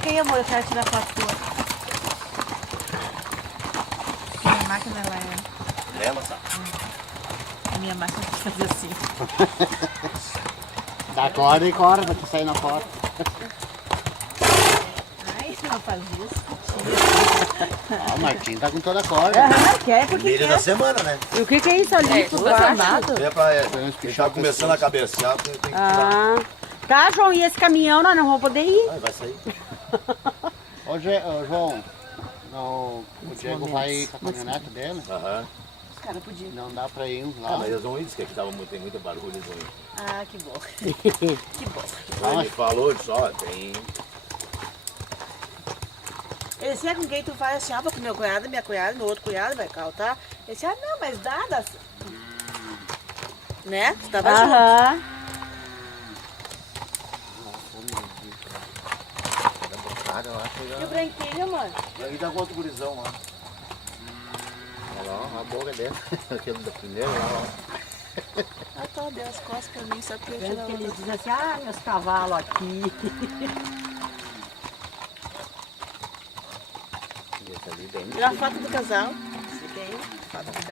Fica aí, amor, eu quero tirar foto tua. Minha máquina, ela é... É, moça? A minha máquina tem que fazer assim. Dá corda e corda, que sai na foto. Ai, não faz isso. Ah, o Martinho tá com toda a corda. Aham, quer porque Primeiro da quer. semana, né? E o que é isso ali? Tudo armado? É pra quem tá começando a cabecear, tem que tirar. Ah. Tá, João, e esse caminhão nós não vamos poder ir? Ai, vai sair. Ô, João, o Diego vai com a caminhonete dele. Aham. Os caras podiam. Não dá pra ir Ah, lá. mas eles vão ir, diz que aqui tava muito, tem muito barulho, eles vão ir. Ah, que bom. Que bom. Ele me falou, disse, ó, tem... Ele disse, com quem tu faz assim, ah, vou com meu cunhado, minha cunhada, meu outro cunhado vai caltar. Ele disse, ah, não, mas dá. Né? Tu tava junto. Aham. Cara, eu acho que E o branquinho, amor? já... Aí dá com outro gurizão lá. Olha lá, a boca dele. Aquele da primeira lá, ó. Ah, tá, deu as costas pra mim, só que eu Vendo tirar que outra. eles dizem assim, ah, meus cavalos aqui. E esse ali bem... Tirar foto do casal. Fica aí, foto do casal.